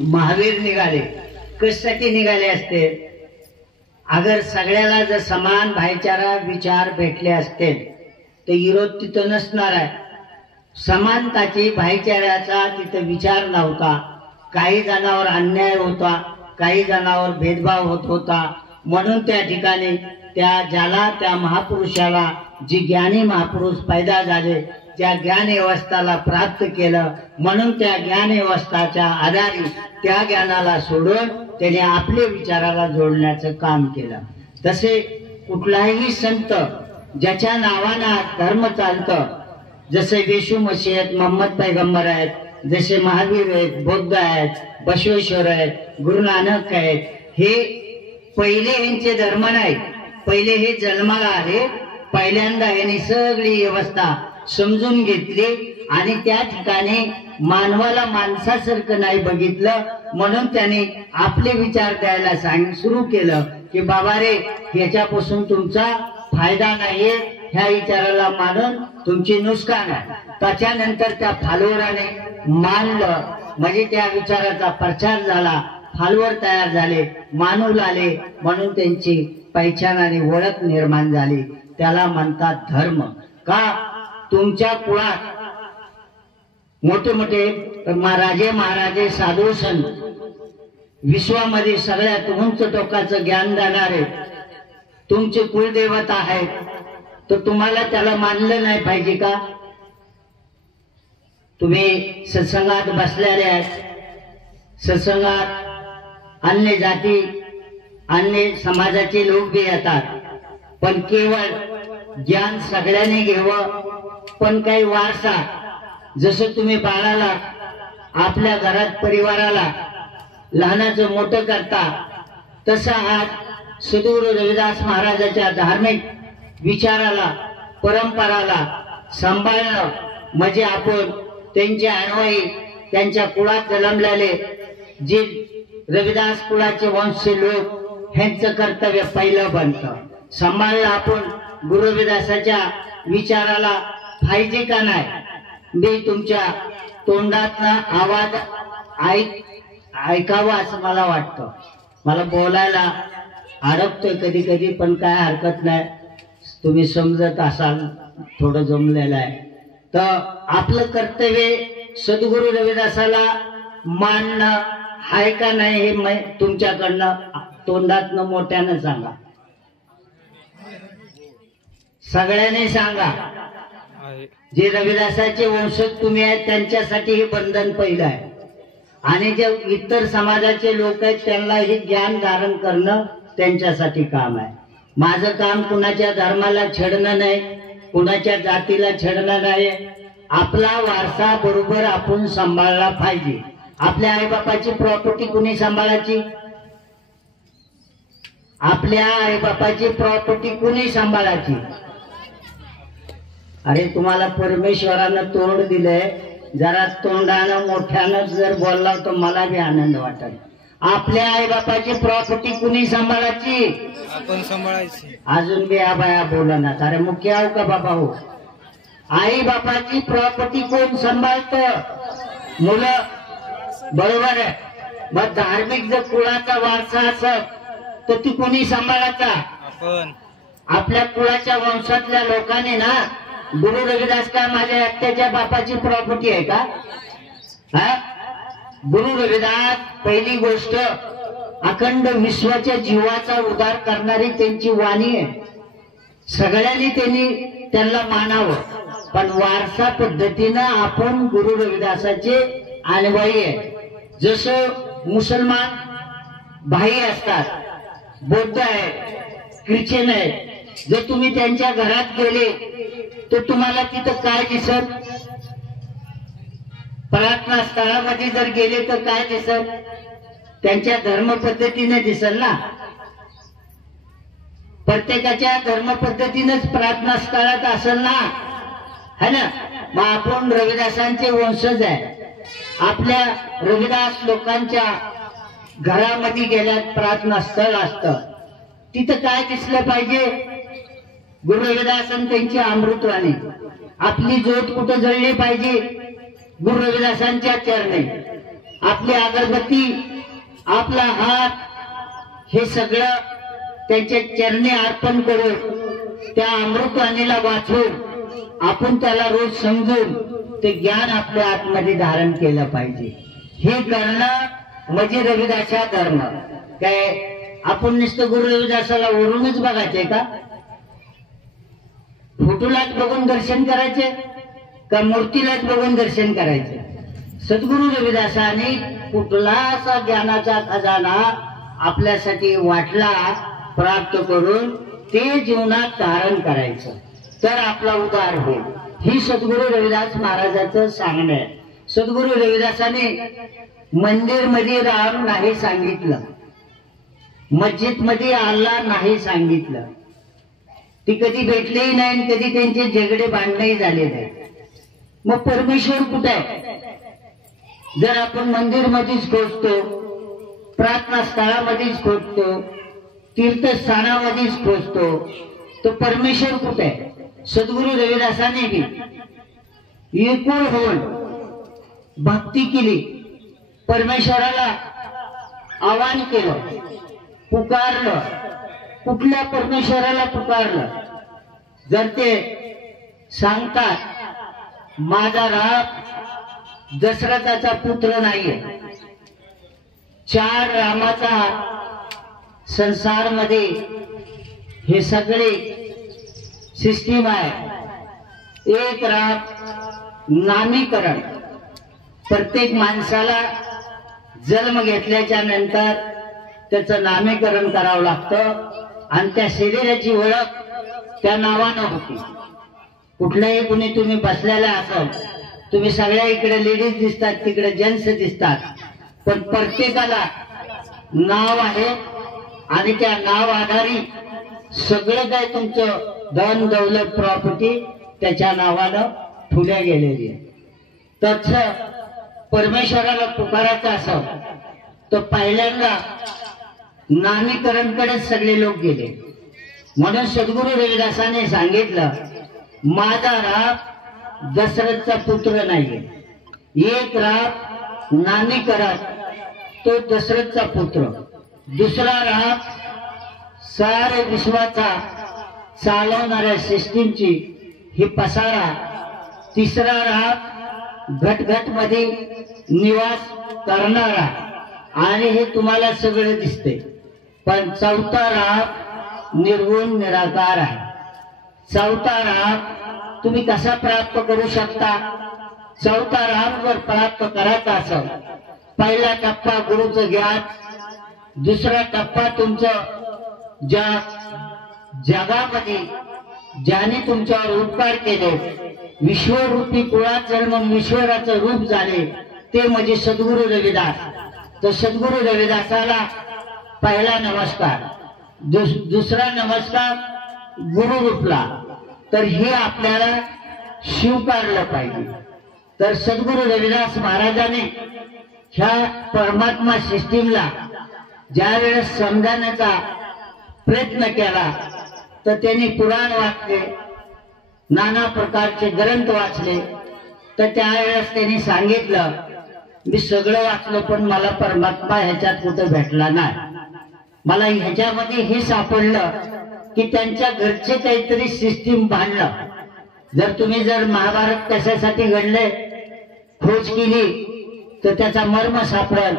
महावीर निघाले. कशासाठी निघाले असते? अगर सगळ्याला जर समान भाईचारा विचार भेटले असते तर विरोध तिथं नसणार आहे. समानताची भाईचाऱ्याचा तिथं विचार नव्हता. काही जणांवर अन्याय होता, काही जणांवर भेदभाव होत होता. म्हणून त्या ठिकाणी त्या महापुरुषाला जी ज्ञानी महापुरुष पैदा झाले त्या ज्ञान व्यवस्थाला प्राप्त केलं. म्हणून त्या ज्ञान व्यवस्थाच्या आधारे त्या ज्ञानाला सोडून त्याने आपल्या विचाराला जोडण्याचं काम केलं. तसे कुठलाही संत ज्याच्या नावानं धर्म चालतं, जसे येशू मसीह आहेत, मोहम्मद पैगंबर आहेत, जसे महावीर आहेत, बुद्ध आहेत, बसवेश्वर आहेत, गुरु नानक आहेत, हे पहिले यांचे धर्म नाही. पहिले हे जन्माला आले, पहिल्यांदा यांनी सगळी व्यवस्था समजून घेतली आणि त्या ठिकाणी मानवाला माणसासारखं नाही बघितलं. म्हणून त्यांनी आपले विचार द्यायला सुरू केलं की बाबा रे, ह्याच्यापासून तुमचा फायदा नाहीये, ह्या विचाराला मानून तुमची नुकसान आहे. त्याच्यानंतर त्या फालोवराने मानलं म्हणजे त्या विचाराचा प्रचार झाला, फालोवर तयार झाले, मानू लागले. म्हणून त्यांची पहिचान आणि ओळख निर्माण झाली. त्याला म्हणतात धर्म. का? तुमच्या कुळात मोठे मोठे राजे महाराजे साधू संत विश्वामध्ये सगळ्यात उंच टोकाचं ज्ञान देणारे तुमचे कुलदेवता आहेत, तर तुम्हाला त्याला मानलं नाही पाहिजे का? तुम्ही सत्संगात बसलेले आहेत, सत्संगात अन्य जाती अन्य समाजाचे लोक बी येतात, पण केवळ ज्ञान सगळ्यांनी घ्यावं. पण काही वारसा, जसं तुम्ही बाळाला आपल्या घरात परिवाराला लहानाचं मोठं करता, तसं आज सद्गुरू रविदास महाराजांच्या धार्मिक विचाराला परंपराला सांभाळणं म्हणजे आपण त्यांच्या अन्वयी त्यांच्या कुळात जन्मलेले जे रविदास कुळाचे वंशचे लोक ह्यांचं कर्तव्य पहिलं बनतं. सांभाळलं आपण गुरु रविदासाच्या विचाराला पाहिजे का नाही? मी तुमच्या तोंडातनं आवाज ऐकावा असं मला वाटतं. मला बोलायला अडकतोय कधी कधी, पण काय हरकत नाही. तुम्ही समजत असाल, थोडं जमलेलं आहे. तर आपलं कर्तव्य सद्गुरू रविदासाला मानणं आहे का नाही हे तुमच्याकडनं तोंडातनं मोठ्यानं सांगा, सगळ्यांनी सांगा. जे रविदासाचे वंशज तुम्ही आहेत त्यांच्यासाठी हे बंधन पहिलं आहे, आणि जे इतर समाजाचे लोक आहेत त्यांना हे ज्ञान धारण करणं त्यांच्यासाठी काम आहे. माझं काम कुणाच्या धर्माला छेडणं नाही, कुणाच्या जातीला छेडणं नाही. आपला वारसा बरोबर आपण सांभाळला पाहिजे. आपल्या आईबापाची प्रॉपर्टी कुणी सांभाळायची? आपल्या आईबापाची प्रॉपर्टी कुणी सांभाळायची? अरे तुम्हाला परमेश्वरानं तोंड दिलंय, जरा तोंडानं मोठ्यानं जर बोलला तर मला बी आनंद वाटेल. आपल्या आई बापाची प्रॉपर्टी कुणी सांभाळायची? आपण सांभाळायची. अजून बी आबाया बोला ना, अरे मुख्य आहो का बाबा हो? आई बापाची प्रॉपर्टी कोण सांभाळत? मुलं. बरोबर आहे. मग धार्मिक जर कुळाचा वारसा असत तर ती कोणी सांभाळायचा? आपण. आपल्या कुळाच्या वंशातल्या लोकांनी ना, गुरु रविदास का माझ्या एकट्याच्या बापाची प्रॉपर्टी आहे का? हा? गुरु रविदास पहिली गोष्ट अखंड विश्वाच्या जीवाचा उद्धार करणारी त्यांची वाणी आहे. सगळ्यांनी त्यांना मानावं, पण वारसा पद्धतीनं आपण गुरु रविदासाचे अनुयायी आहे. जसं मुसलमान भाई असतात, बौद्ध आहे, ख्रिश्चन आहे, जर तुम्ही त्यांच्या घरात गेले तर तुम्हाला तिथं काय दिसत? प्रार्थना स्थळामध्ये जर गेले तर काय दिसत? त्यांच्या धर्म पद्धतीने दिसल ना. प्रत्येकाच्या धर्म पद्धतीनेच प्रार्थना स्थळात असेल ना, है ना. मग आपण रविदासांचे वंशज आहे. आपल्या रविदास लोकांच्या घरामध्ये गेल्यात प्रार्थना स्थळ असतं, तिथं काय दिसलं पाहिजे? गुरु रविदास आणि त्यांची अमृतवाणी. आपली ज्योत कुठं जळली पाहिजे? गुरु रविदासांच्या चरणी. आपली अगरबत्ती, आपला हात, हे सगळं त्यांच्या चरणी अर्पण करून त्या अमृतवाणीला वाचून आपण त्याला रोज समजून ते ज्ञान आपल्या आतमध्ये धारण केलं पाहिजे. हे करणं म्हणजे रविदासा धर्म. काय आपण नुसतं गुरु रविदासाला वरूनच बघायचंय का? फोटोलाच बघून दर्शन करायचे का मूर्तीलाच बघून दर्शन करायचे? सद्गुरु रविदासाने कुठलासा ज्ञानाचा खजाना आपल्यासाठी वाटला, प्राप्त करून ते जीवनात धारण करायचं, तर आपला उद्धार होईल. ही सद्गुरु रविदास महाराजांचं सांगणं आहे. सद्गुरु रविदासाने मंदिर मध्ये राहून नाही सांगितलं, मस्जिद मध्ये आल्ला नाही सांगितलं. ती कधी भेटलेही नाही, कधी त्यांचे झगडे भांडणही झाले नाही. मग परमेश्वर कुठे आहे? जर आपण मंदिर मध्येच खोजतो, प्रार्थना स्थळामध्येच खोजतो, तीर्थस्थानामध्येच खोजतो, तो परमेश्वर कुठे आहे? सद्गुरु रविदासाने बी एकूण होऊन भक्ती केली, परमेश्वराला आवाहन केलं, पुकारलं. कुठल्या परमेश्वराला पुकारलं? जर ते सांगतात माझा राम दशरथाचा पुत्र नाहीये, 4 रामाचा संसारमध्ये हे सगळे सिस्टीम आहे. एक राम नामीकरण. प्रत्येक माणसाला जन्म घेतल्याच्या नंतर त्याचं नामीकरण करावं लागतं आणि त्या शरीराची ओळख त्या नावानं होती. कुठल्याही कुणी तुम्ही बसलेला असाल, तुम्ही सगळ्या इकडे लेडीज दिसतात, तिकडे जेंट्स दिसतात, पण प्रत्येकाला नाव आहे आणि त्या नाव आधारी सगळं काय तुमचं धन दौलत प्रॉपर्टी त्याच्या नावानं ठुल्या गेलेली आहे. तसं परमेश्वराला पुकारायचं असं तर पहिल्यांदा नामीकरणकडे सगळे लोक गेले. म्हणून सद्गुरु रविदासाने सांगितलं माझा राम दशरथचा पुत्र नाहीये. एक राम नामीकरण, तो दशरथचा पुत्र. दुसरा राम सारे विश्वाचा चालवणाऱ्या सिस्टीमची ही पसारा. तिसरा राम घटघट मध्ये निवास करणारा, आणि हे तुम्हाला सगळं दिसते. पण चौथा राम निर्गुण निराकार आहे. चौथा राम तुम्ही कसा प्राप्त करू शकता? चौथा राम जर प्राप्त करायचा असेल, पहिला टप्पा गुरुचं ज्ञान, दुसरा टप्पा तुमचं ज्या जगामध्ये ज्याने तुमच्यावर उपकार केले, विश्वरूपी कुळात जन्म ईश्वराचं रूप झाले, ते म्हणजे सद्गुरु रविदास. तर सद्गुरु रविदासाला पहिला नमस्कार, दुसरा नमस्कार गुरु रूपला. तर हे आपल्याला स्वीकारलं पाहिजे. तर सद्गुरु रविदास महाराजांनी ह्या परमात्मा सिस्टीमला ज्या वेळेस समजावण्याचा प्रयत्न केला तर त्यांनी पुराण वाचले, नाना प्रकारचे ग्रंथ वाचले, तर त्यावेळेस त्यांनी सांगितलं मी सगळं वाचलं पण मला परमात्मा ह्याच्यात कुठं भेटला नाही. मला ह्याच्यामध्ये हे सापडलं की त्यांच्या घरचे काहीतरी सिस्टीम बांधलं. जर महाभारत कशासाठी घडले खोज केली तर त्याचा मर्म सापडेल.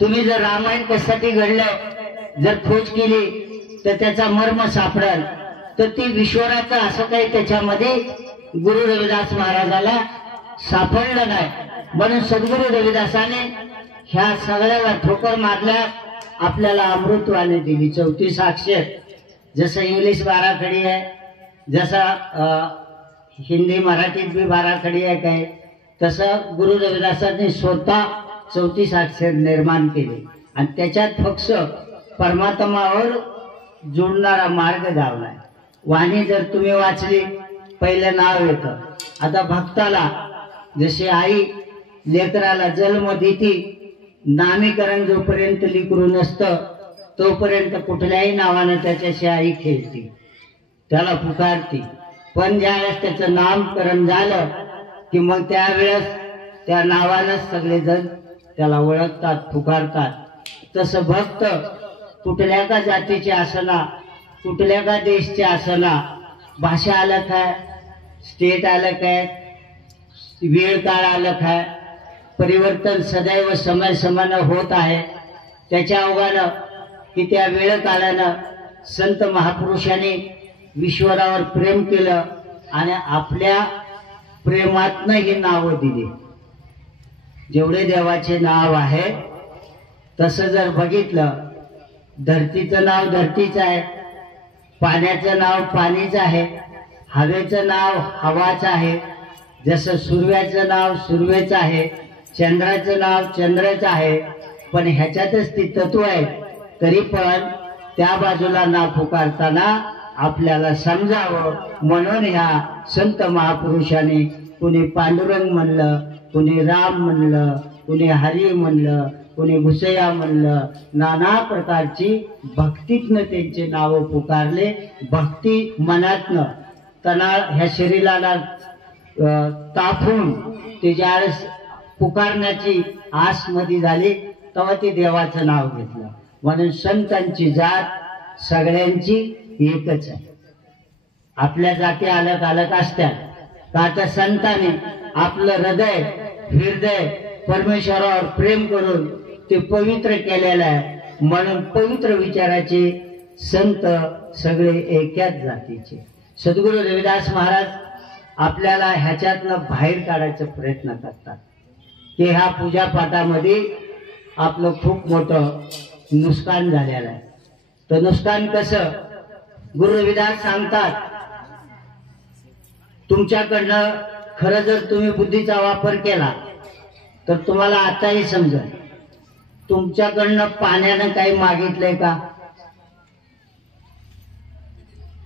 तुम्ही जर रामायण कशासाठी घडलं जर खोज केली तर त्याचा मर्म सापडेल. तर ती विश्वराचं असं काही त्याच्यामध्ये गुरु रविदास महाराजाला सापडलं नाही. म्हणून सद्गुरु रविदासाने ह्या सगळ्याला ठोकर मारल्या, आपल्याला अमृतवाणी दिली. 34 अक्षर, जसं इंग्लिश 12 खडी आहे, जसं हिंदी मराठीत बी 12 खडी आहे काय, तसं गुरु रविदासांनी स्वतः 34 अक्षर निर्माण केले आणि त्याच्यात फक्त परमात्मावर जोडणारा मार्ग दावलाय. वाणी जर तुम्ही वाचली पहिलं नाव येतं. आता भक्ताला जशी आई लेकराला जन्म देती, नामीकरण जोपर्यंत लेकरू नसतं तोपर्यंत कुठल्याही नावानं त्याच्याशी आई खेळती, त्याला पुकारती. पण ज्यावेळेस त्याचं नामकरण झालं की मग त्यावेळेस त्या नावानंच सगळेजण त्याला ओळखतात, पुकारतात. तसं भक्त कुठल्या का जातीचे असना, कुठल्या का देशचे असना, भाषा आलं काय, स्टेट आलं काय, वेळ काळ आलं काय, परिवर्तन सदैव समय समानं होत आहे. त्याच्या अवघानं की त्या वेळ काळानं संत महापुरुषांनी विश्वरावर प्रेम केलं आणि आपल्या प्रेमातनं ही नावं दिली. जेवढे देवाचे नाव आहे तसं जर बघितलं, धरतीचं नाव धरतीचं आहे, पाण्याचं नाव पाणीचं आहे, हवेचं नाव हवाचं आहे, जसं सूर्याचं नाव सूर्याचं आहे, चंद्राचं नाव चंद्राचं आहे. पण ह्याच्यातच ती तत्व आहे. तरी पण त्या बाजूला नाव पुकारताना आपल्याला समजावं म्हणून ह्या संत महापुरुषांनी कुणी पांडुरंग म्हणलं, कुणी राम म्हणलं, कुणी हरी म्हणलं, कुणी भुसया म्हणलं, नाना प्रकारची भक्तीतनं त्यांचे नाव पुकारले. भक्ती मनातनं तणाळ ह्या शरीराला तापून ते ज्यावेळेस पुकारण्याची आस मध्ये झाली तेव्हा ते देवाचं नाव घेतलं. म्हणून संतांची जात सगळ्यांची एकच आहे. आपल्या जाती अलग अलग असतात का, तर संतांनी आपलं हृदय परमेश्वरावर प्रेम करून ते पवित्र केलेलं आहे. म्हणून पवित्र विचाराचे संत सगळे एकाच जातीचे. सद्गुरु रविदास महाराज आपल्याला ह्याच्यातनं बाहेर काढायचा प्रयत्न करतात की ह्या पूजापाठामध्ये आपलं खूप मोठं नुकसान झालेलं आहे. तर नुकसान कसं, गुरु रविदास सांगतात, तुमच्याकडनं खरं जर तुम्ही बुद्धीचा वापर केला तर तुम्हाला आताही समजेल. तुमच्याकडनं पाण्यानं काही मागितलंय का,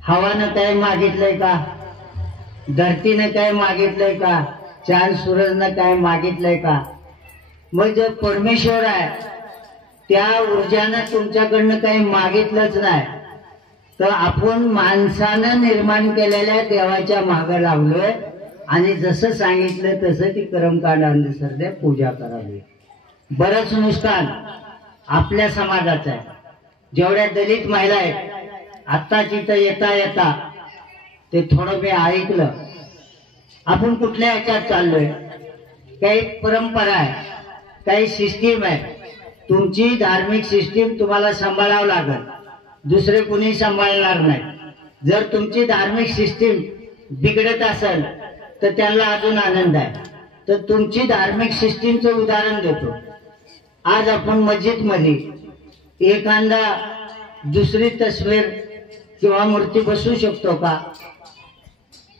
हवानं काही मागितलंय का, धरतीनं काय मागितलंय का, चांद सूरजनं काय मागितलंय का. मग जर परमेश्वर आहे त्या ऊर्जानं तुमच्याकडनं काही मागितलंच नाही तर आपण माणसानं निर्माण केलेल्या देवाच्या मागं लागलोय आणि जसं सांगितलं तसं ती कर्मकांडानुसार पूजा करावी. बरंच नुकसान आपल्या समाजाचं आहे. जेवढ्या दलित महिला आहेत आत्ता तिथं येता येता ते थोडं मी ऐकलं. आपण कुठल्या ह्याच्यात चाललोय, काही परंपरा आहे, काही सिस्टीम आहे. तुमची धार्मिक सिस्टीम तुम्हाला सांभाळावं लागेल, दुसरे कुणी सांभाळणार नाही. जर तुमची धार्मिक सिस्टीम बिघडत असेल तर त्याला अजून आनंद आहे. तर तुमची धार्मिक सिस्टीमचं उदाहरण देतो. आज आपण मस्जिद मध्ये एखादा दुसरी तस्वीर किंवा मूर्ती बसवू शकतो का?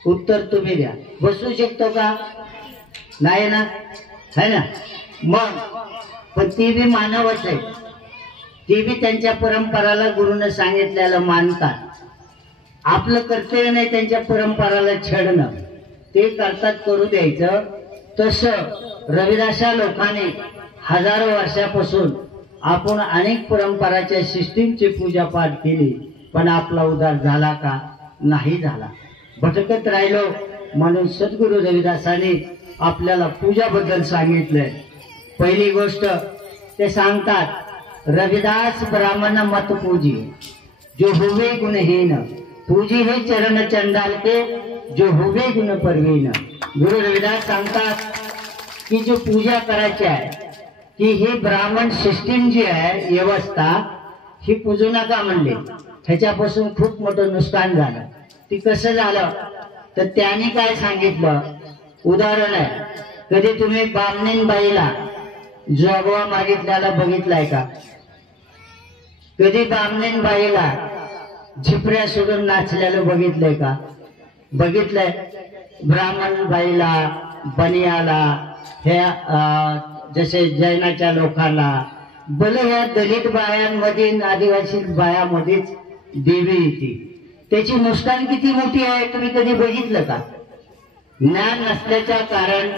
उत्तर तुम्ही द्या. बसवू शकतो का? नाही ना, है ना. मग पण ती बी मानवच आहे, ती बी त्यांच्या परंपराला गुरुनं सांगितलेलं मानतात. आपलं कर्तव्य नाही त्यांच्या परंपराला छेडणं, ते करतात करू द्यायचं. तसं रविदासा लोकांनी हजारो वर्षापासून आपण अनेक परंपराच्या सिस्टीमची पूजा पाठ केली, पण आपला उद्धार झाला का? नाही झाला, भटकत राहिलो. म्हणून सद्गुरु रविदासांनी आपल्याला पूजाबद्दल सांगितलंय. पहिली गोष्ट ते सांगतात, रविदास ब्राह्मण मत पूजी जो हुवे गुणहीन, पूजी हे चरण चंडाल के जो हुवे गुण परवीन. गुरु रविदास सांगतात की जो पूजा करायची आहे की ही ब्राह्मण सिस्टीम जी आहे व्यवस्था ही पूजू नका म्हणले. ह्याच्यापासून खूप मोठं नुकसान झालं. ती कसं झालं तर त्यांनी काय सांगितलं, उदाहरण आहे, कधी तुम्ही बामणीन बाईला जोगवा मागितल्याला बघितलाय का? कधी बामणीन बाईला झिपऱ्या सोडून नाचल्याला बघितलंय का? बघितलंय. ब्राह्मण बाईला, बनियाला, ह्या जसे जैनाच्या लोकांना, भले ह्या दलित बायांमध्ये आदिवासी बायामध्येच देवी येते. त्याची नुकसान किती मोठी आहे तुम्ही कधी बघितलं का? ज्ञान नसल्याच्या कारण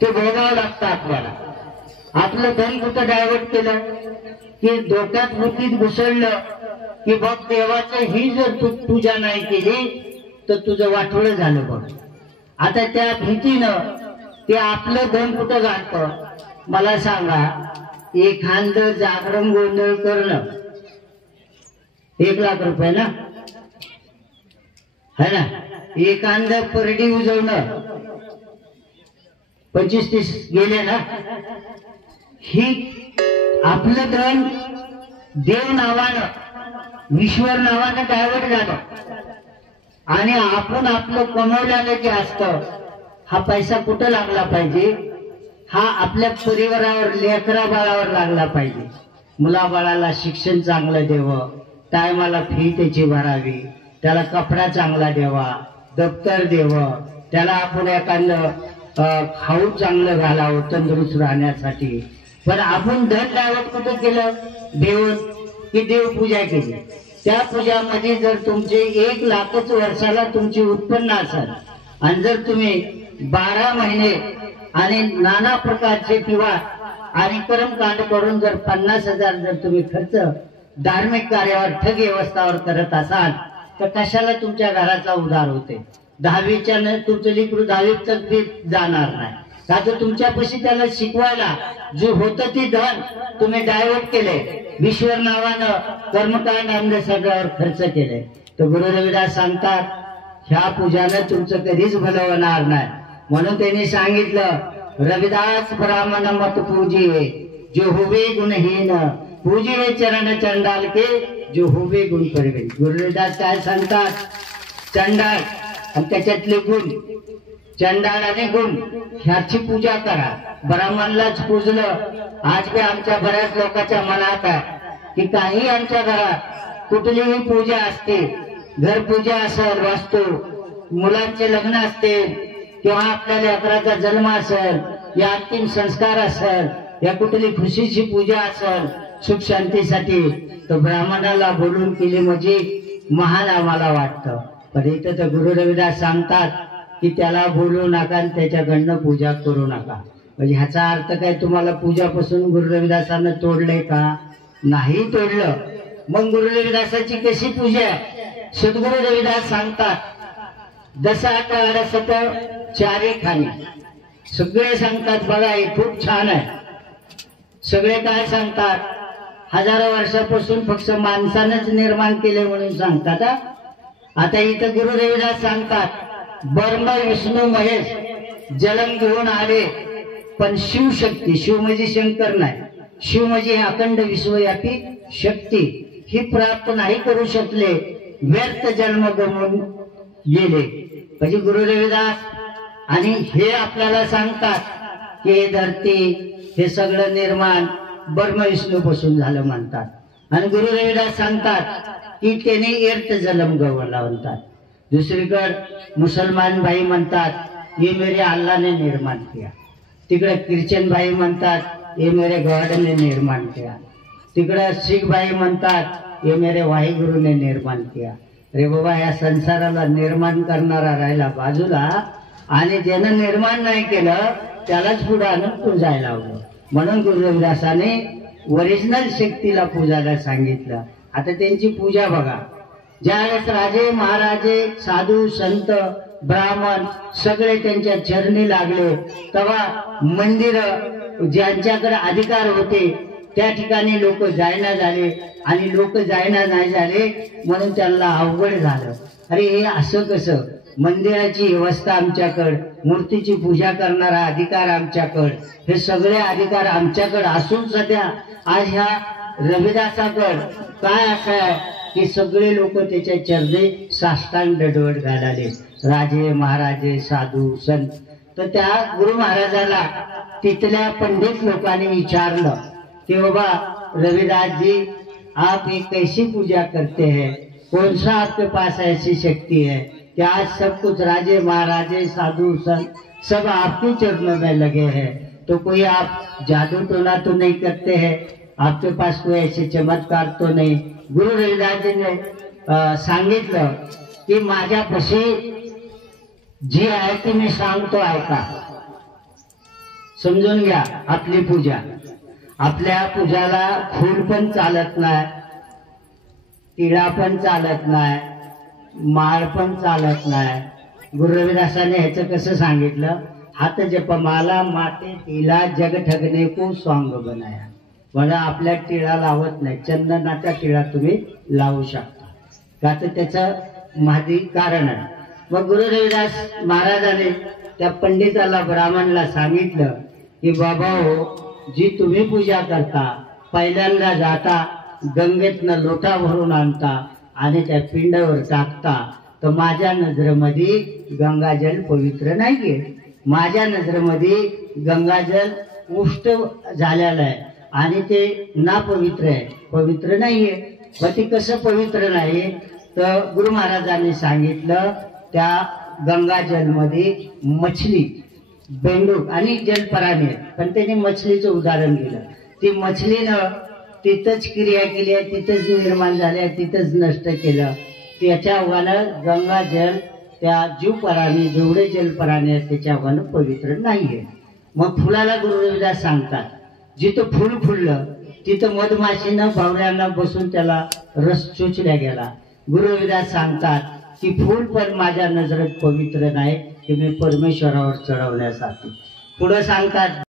ते भोगावं लागतं आपल्याला. आपलं धन कुठं डायव्हर्ट केलं की डोक्यात बुद्धीत घुसळलं की बघ देवाचं ही जर तू पूजा नाही केली तर तुझं वाटोळं झालं बघ. आता त्या भीतीनं ते आपलं धन कुठं घालतं? मला सांगा, एखादं जागरण गोंधळ करणं 1 लाख रुपये ना, है ना? एखादं परडी उजवणं 25-30 गेले ना. ही आपलं धन देव नावानं, ईश्वर नावानं डायव्हर्ट झालं आणि आपण आपलं कमवल्यानं जे असतं, हा पैसा कुठं लागला पाहिजे? हा आपल्या परिवारावर, लेकरा बाळावर लागला पाहिजे. मुलाबाळाला शिक्षण चांगलं द्यावं, टायमाला फी त्याची भरावी, त्याला कपडा चांगला द्यावा, दप्तर द्यावं, त्याला आपण एखादं खाऊ चांगलं घालावं तंदुरुस्त राहण्यासाठी. पण आपण धन डायव्हर्ट कुठं केलं? देऊन की देवपूजा केली. त्या पूजामध्ये जर तुमचे 1 लाखच वर्षाला तुमचे उत्पन्न असेल आणि जर तुम्ही 12 महिने आणि नाना प्रकारचे किंवा आणि कर्मकांड करून जर 50,000 जर तुम्ही खर्च धार्मिक कार्यावर, ठग व्यवस्थावर करत असाल तर कशाला तुमच्या घराचा उद्धार होते? 10वीच्या तुमचं लेकरू 10वीत तक जाणार नाही का? तर तुमच्यापाशी त्याला शिकवायला जो होतं ते धन तुम्ही डायव्हर्ट केले, ईश्वर नावानं कर्मकांड अंधश्रद्धेवर खर्च केले. तर गुरु रविदास सांगतात, ह्या पूजानं तुमचं कधीच भलं होणार नाही. म्हणून त्यांनी सांगितलं, रविदास ब्राह्मण मत पूजिये जो हुवे गुणहीन, पूजिये चरण चंडाल के जो हुवे गुण परवीन. गुरु रविदास काय सांगतात, चंडाळ आणि त्याच्यातले गुण, चंडाळ आणि गुण ह्याची पूजा करा. ब्राह्मणलाच पूजलं. आज बी आमच्या बऱ्याच लोकांच्या मनात आहे की काही आमच्या घरात कुठलीही पूजा असते, घर पूजा असेल, वास्तू, मुलांचे लग्न असते किंवा आपल्या लेकराचा जन्म असेल, या अंतिम संस्कार असेल, या कुठली खुशीची पूजा असेल, सुख शांतीसाठी, तर ब्राह्मणाला बोलून केली म्हणजे महान आम्हाला वाटतं. पण इथं तर गुरु रविदास सांगतात की त्याला बोलू नका आणि त्याच्याकडनं पूजा करू नका. म्हणजे ह्याचा अर्थ काय, तुम्हाला पूजापासून गुरु रविदासांना तोडलंय का? नाही तोडलं. मग गुरु रविदासाची कशी पूजा आहे? सद्गुरु रविदास सांगतात, 10 अडसत चारे खाणी. सगळे सांगतात बघा हे खूप छान आहे. सगळे काय सांगतात, हजारो वर्षापासून फक्त माणसानंच निर्माण केले म्हणून सांगतात. आता इथं गुरु रविदास सांगतात, ब्रह्म विष्णू महेश जलम घेऊन आले, पण शिवशक्ती, शिव म्हणजे शंकर नाही, शिव म्हणजे अखंड विश्वव्यापी शक्ती, ही प्राप्त नाही करू शकले, व्यर्थ जन्म गमून गेले. म्हणजे गुरु रविदास आणि हे आपल्याला सांगतात की हे धरती, हे सगळं निर्माण ब्रह्म विष्णू पासून झालं म्हणतात. आणि गुरु रविदास सांगतात की त्याने व्यर्थ जन्म गवला म्हणतात. दुसरीकडे मुसलमान भाई म्हणतात ये मेरे अल्लाह ने निर्माण किया. तिकडे ख्रिश्चन भाई म्हणतात ये मेरे गॉड ने निर्माण किया. तिकडे शीख भाई म्हणतात ये मेरे वाहिगुरु ने निर्माण किया. रे बाबा, या संसाराला निर्माण करणारा राहिला बाजूला आणि ज्यानं निर्माण नाही केलं त्यालाच पुढे आणून पूजायला लावलं. म्हणून गुरु रविदासाने ओरिजिनल शक्तीला पूजायला सांगितलं. आता त्यांची पूजा बघा. ज्यावेळेस राजे महाराजे साधू संत ब्राह्मण सगळे त्यांच्या चरणी लागले, तेव्हा मंदिर ज्यांच्याकडे अधिकार होते त्या ठिकाणी लोक जायना झाले, आणि लोक जायना नाही झाले म्हणून त्यांना अवघड झालं. अरे हे असं कसं? मंदिराची व्यवस्था आमच्याकडे, मूर्तीची पूजा करणारा अधिकार आमच्याकडे, हे सगळे अधिकार आमच्याकडे असून सध्या आज ह्या रविदासाकडे काय असं आहे की सगळे लोक त्याच्या चरणी साष्टांग दंडवत घालाले, राजे महाराजे साधू संत. तर त्या गुरु महाराजाला तिथल्या पंडित लोकांनी विचारलं कि बाबा रविदास जी, आप ये कैसी पूजा करते हैं, कौन सा आपके पास ऐसी शक्ति है कि आज सब कुछ राजे महाराजे साधु संत सब आपके चरणों में लगे हैं, तो कोई आप जादू टोना तो नहीं करते हैं, आपके पास कोई ऐसे चमत्कार तो नहीं? गुरु रविदासजीने सांगितलं की माझ्यापाशी जी आहे ती मी सांगतो ऐका, समजून घ्या. आपली पूजा, आपल्या पूजाला फूल पण चालत नाही, तिळा पण चालत नाही, माळ पण चालत नाही. गुरु रविदासाने ह्याचं कसं सांगितलं? हात जपमाला माते तिला जग ठगने को स्वांग बनाया. मला आपल्या टिळा लावत नाही, चंदनाचा टिळा तुम्ही लावू शकता का, तर त्याचं माहिती कारण आहे. मग गुरु रविदास महाराजाने त्या पंडिताला ब्राह्मणला सांगितलं की बाबा हो, जी तुम्ही पूजा करता, पहिल्यांदा जाता गंगेतनं लोटा भरून आणता आणि त्या पिंडावर टाकता, तर माझ्या नजरेमध्ये गंगाजल पवित्र नाहीये. माझ्या नजरेमध्ये गंगाजल उष्ट झालेलं आहे आणि ते ना पवित्र आहे, पवित्र नाहीये. मग ते कसं पवित्र नाहीये? तर गुरु महाराजांनी सांगितलं त्या गंगाजल मध्ये मछली, बेंडूक आणि जलपराणी, पण त्यांनी मछलीचं उदाहरण दिलं. ती मछलीनं तिथंच क्रिया केली आहे, तिथंच निर्माण झाल्या, तिथंच नष्ट केलं. त्याच्या आव्हानं गंगाजल त्या जीवपराणी जेवढे जलपराणी आहेत त्याच्या आव्हानं पवित्र नाहीये. मग फुलाला गुरु रविदास सांगतात, जिथं फुल फुललं तिथं मधमाशीनं भावऱ्यांना बसून त्याला रस चोचल्या गेला. गुरु रविदास सांगतात की फूल पण माझ्या नजरेत पवित्र नाही, की मी परमेश्वरावर चढवण्यासाठी. पुढे सांगतात